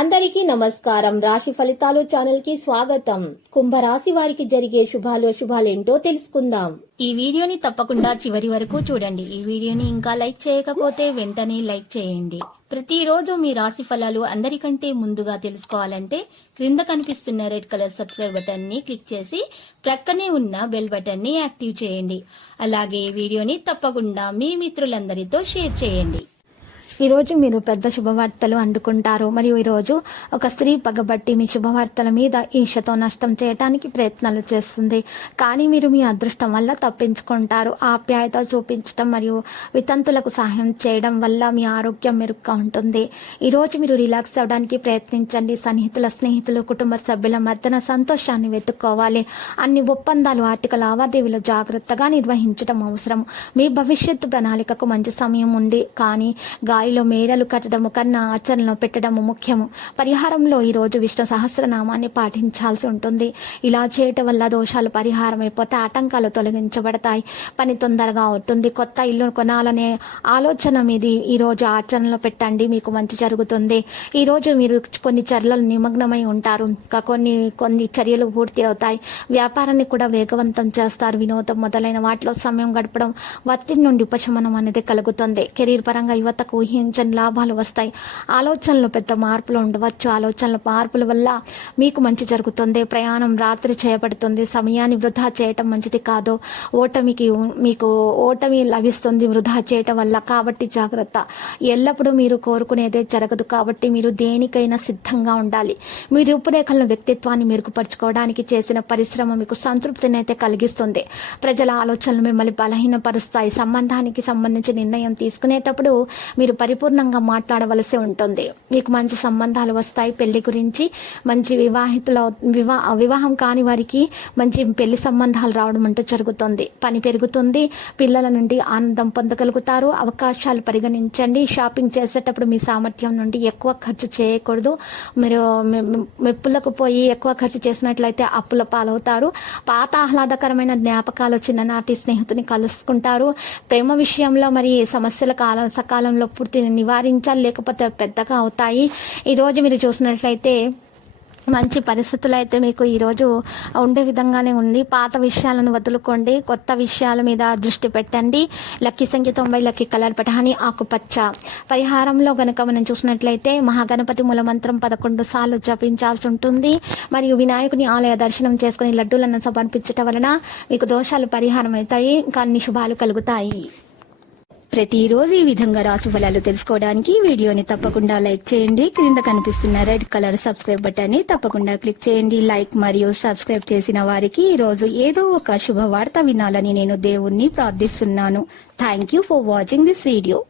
అందరికీ నమస్కారం. రాశి ఫలితాలు ఛానల్ కి స్వాగతం. కుంభరాశి వారికి జరిగే శుభాలేంటో తెలుసుకుందాం. ఈ వీడియోని తప్పకుండా చివరి వరకు చూడండి. ఈ వీడియోని ఇంకా లైక్ చేయకపోతే వెంటనే లైక్ చేయండి. ప్రతిరోజు మీ రాశి ఫలాలు అందరికంటే ముందుగా తెలుసుకోవాలంటే క్రింద కనిపిస్తున్న రెడ్ కలర్ సబ్స్క్రైబ్ బటన్ ని క్లిక్ చేసి ప్రక్కనే ఉన్న బెల్ బటన్ ని యాక్టివ్ చేయండి. అలాగే ఈ వీడియోని తప్పకుండా మీ మిత్రులందరితో షేర్ చేయండి. ఈరోజు మీరు పెద్ద శుభవార్తలు అందుకుంటారు. మరియు ఈరోజు ఒక స్త్రీ పగబట్టి మీ శుభవార్తల మీద ఈర్ష్యతో నష్టం చేయడానికి ప్రయత్నాలు చేస్తుంది. కానీ మీరు మీ అదృష్టం వల్ల తప్పించుకుంటారు. ఆప్యాయత చూపించడం మరియు వితంతులకు సహాయం చేయడం వల్ల మీ ఆరోగ్యం మెరుగ్గా ఉంటుంది. ఈరోజు మీరు రిలాక్స్ అవ్వడానికి ప్రయత్నించండి. స్నేహితులు కుటుంబ సభ్యుల మధ్యన సంతోషాన్ని వెతుక్కోవాలి. అన్ని ఒప్పందాలు ఆర్థిక లావాదేవీలు జాగ్రత్తగా నిర్వహించడం అవసరం. మీ భవిష్యత్తు ప్రణాళికకు మంచి సమయం ఉంది. కానీ గాలిలో మేడలు కట్టడము కన్నా ఆచరణలో పెట్టడము ముఖ్యము. పరిహారంలో ఈ రోజు విష్ణు సహస్రనామాన్ని పాటించాల్సి ఉంటుంది. ఇలా చేయటం వల్ల దోషాలు పరిహారం అయిపోతే ఆటంకాలు తొలగించబడతాయి. పని తొందరగా అవుతుంది. కొత్త ఇల్లు కొనాలనే ఆలోచన మీది ఈ రోజు ఆచరణలో పెట్టండి. మీకు మంచి జరుగుతుంది. ఈ రోజు మీరు కొన్ని చర్యలు నిమగ్నమై ఉంటారు. ఇంకా కొన్ని చర్యలు పూర్తి అవుతాయి. వ్యాపారాన్ని కూడా వేగవంతం చేస్తారు. వినోదం మొదలైన వాటిలో సమయం గడపడం ఒత్తిడి నుండి ఉపశమనం అనేది కలుగుతుంది. కెరీర్ పరంగా యువతకు ఊహించని లాభాలు వస్తాయి. ఆలోచనలో పెద్ద మార్పులు ఉండవచ్చు. ఆలోచనల మార్పుల వల్ల మీకు మంచి జరుగుతుంది. ప్రయాణం రాత్రి చేయబడుతుంది. సమయాన్ని వృధా చేయటం మంచిది కాదు. మీకు ఓటమి లభిస్తుంది వృధా చేయటం వల్ల. కాబట్టి జాగ్రత్త. ఎల్లప్పుడూ మీరు కోరుకునేదే జరగదు. కాబట్టి మీరు దేనికైనా సిద్ధంగా ఉండాలి. మీ రూపురేఖలను వ్యక్తిత్వాన్ని మెరుగుపరుచుకోవడానికి చేసిన పరిశ్రమ మీకు సంతృప్తినైతే కలిగిస్తుంది. ప్రజల ఆలోచనలు మిమ్మల్ని బలహీనపరుస్తాయి. సంబంధానికి సంబంధించి నిర్ణయం తీసుకునేటప్పుడు మీరు పరిపూర్ణంగా మాట్లాడవలసి ఉంటుంది. మీకు మంచి సంబంధాలు వస్తాయి. పెళ్లి గురించి మంచి వివాహం కాని వారికి మంచి పెళ్లి సంబంధాలు రావడం అంటూ జరుగుతుంది. పని పెరుగుతుంది. పిల్లల నుండి ఆనందం పొందగలుగుతారు. అవకాశాలు పరిగణించండి. షాపింగ్ చేసేటప్పుడు మీ సామర్థ్యం నుండి ఎక్కువ ఖర్చు చేయకూడదు. మీరు మెప్పులకు పోయి ఎక్కువ ఖర్చు చేసినట్లయితే అప్పుల పాలవుతారు. పాత ఆహ్లాదకరమైన జ్ఞాపకాలు చిన్ననాటి స్నేహితుని కలుసుకుంటారు. ప్రేమ విషయంలో మరి సమస్యల సకాలంలో పూర్తిని నివారించాలి, లేకపోతే పెద్దగా అవుతాయి. ఈరోజు మీరు చూసినట్లయితే మంచి పరిస్థితులు అయితే మీకు ఈరోజు ఉండే విధంగానే ఉంది. పాత విషయాలను వదులుకోండి. కొత్త విషయాల మీద దృష్టి పెట్టండి. లక్కీ సంఖ్య 90, లక్కీ కలర్ పటాని ఆకుపచ్చ. పరిహారంలో గనక మనం చూసినట్లయితే మహాగణపతి మూలమంత్రం 11 సార్లు జపించాల్సి ఉంటుంది. మరియు వినాయకుని ఆలయ దర్శనం చేసుకుని లడ్డూలను సమర్పించడం వలన మీకు దోషాలు పరిహారం అవుతాయి. ఇంకా అన్ని శుభాలు కలుగుతాయి. ప్రతిరోజు ఈ విధంగా రాశి ఫలాలు తెలుసుకోవడానికి వీడియోని తప్పకుండా లైక్ చేయండి. క్రింద కనిపిస్తున్న రెడ్ కలర్ సబ్స్క్రైబ్ బటన్ ని తప్పకుండా క్లిక్ చేయండి. లైక్ మరియు సబ్స్క్రైబ్ చేసిన వారికి ఈ రోజు ఏదో ఒక శుభవార్త వినాలని నేను దేవుణ్ణి ప్రార్థిస్తున్నాను. Thank you for watching this video.